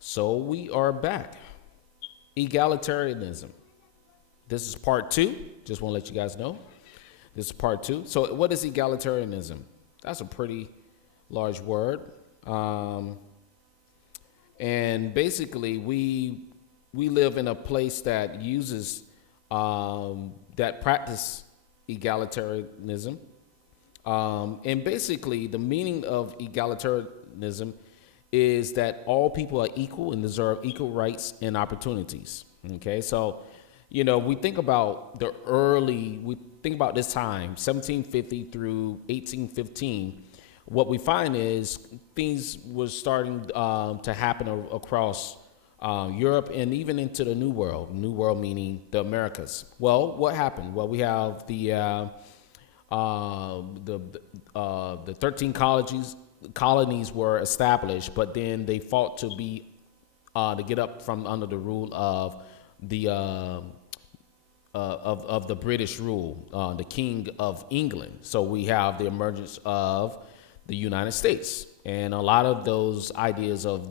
So we are back. Egalitarianism. This is part two. Just want to let you guys know. This is part two. So, what is egalitarianism? That's a pretty large word. Um, and basically, we live in a place that uses that practice egalitarianism. And basically, the meaning of egalitarianism is that all people are equal and deserve equal rights and opportunities. Okay, so we think about we think about this time, 1750 through 1815. What we find is things were starting to happen across Europe and even into the New World. New World meaning the Americas. Well, what happened? Well, we have the 13 colonies were established, but then they fought to get up from under the rule of the British rule, the King of England. So we have the emergence of the United States, and a lot of those ideas of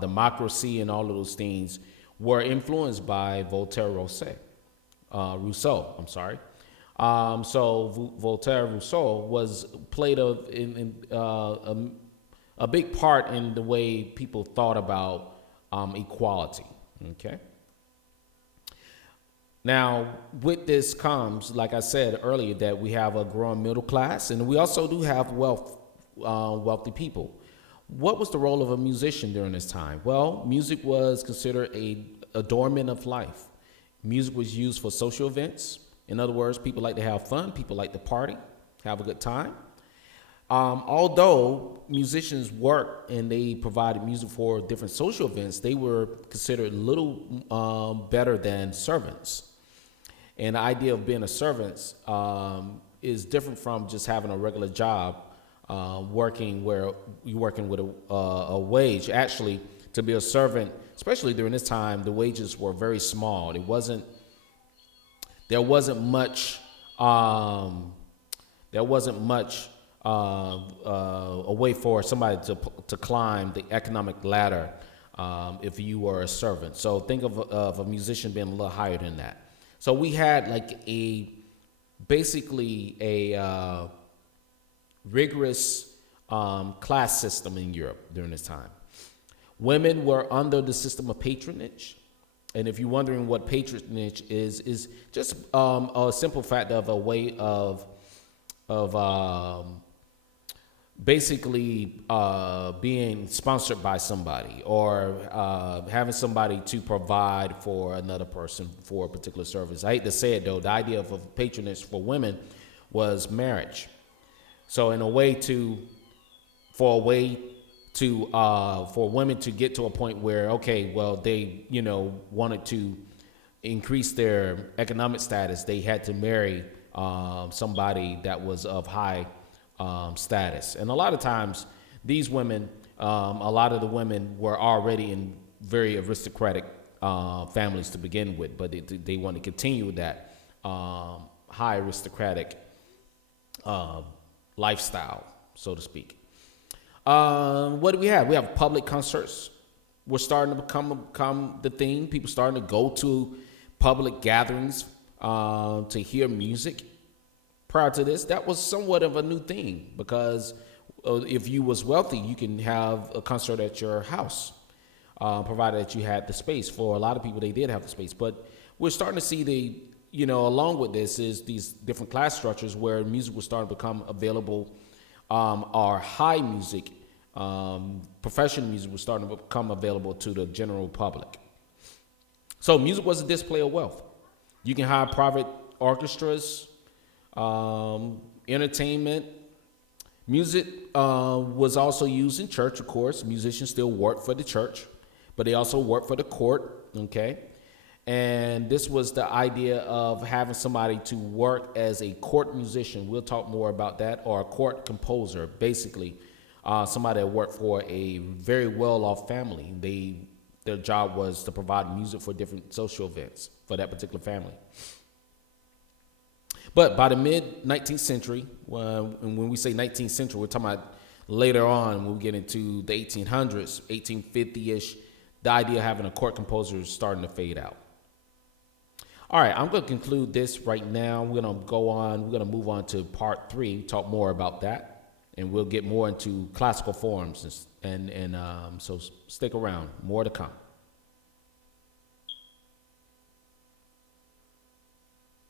democracy and all of those things were influenced by Rousseau. I'm sorry. So Voltaire Rousseau played a big part in the way people thought about equality. Okay. Now, with this comes, like I said earlier, that we have a growing middle class, and we also do have wealthy people. What was the role of a musician during this time? Well, music was considered a adornment of life. Music was used for social events. In other words, people like to have fun. People like to party, have a good time. Although musicians worked and they provided music for different social events, they were considered a little better than servants. And the idea of being a servant is different from just having a regular job, working where you're working with a wage. Actually, to be a servant, especially during this time, the wages were very small. There wasn't much. A way for somebody to climb the economic ladder if you were a servant. So think of a musician being a little higher than that. So we had basically a rigorous class system in Europe during this time. Women were under the system of patronage. And if you're wondering what patronage is just a simple fact of a way of basically being sponsored by somebody or having somebody to provide for another person for a particular service. I hate to say it though, the idea of a patronage for women was marriage. So in a way for women to get to a point where, okay, well, they, wanted to increase their economic status, they had to marry somebody that was of high status. And a lot of times these women, a lot of the women were already in very aristocratic families to begin with, but they want to continue with that high aristocratic lifestyle, so to speak. What do we have? We have public concerts. We're starting to become the thing. People starting to go to public gatherings to hear music. Prior to this, that was somewhat of a new thing because if you was wealthy, you can have a concert at your house, provided that you had the space. For a lot of people, they did have the space. But we're starting to see along with this is these different class structures where music was starting to become available, or high music, professional music was starting to become available to the general public. So music was a display of wealth. You can hire private orchestras, entertainment. Music was also used in church, of course. Musicians still work for the church, but they also work for the court, okay? And this was the idea of having somebody to work as a court musician. We'll talk more about that, or a court composer, basically. Somebody that worked for a very well-off family. Their job was to provide music for different social events for that particular family. But by the mid-19th century, when we say 19th century, we're talking about later on when we get into the 1800s, 1850-ish the idea of having a chord composer is starting to fade out. All right, I'm going to conclude this right now. We're going to go on. We're going to move on to part 3, talk more about that, and we'll get more into classical forms. So stick around. More to come.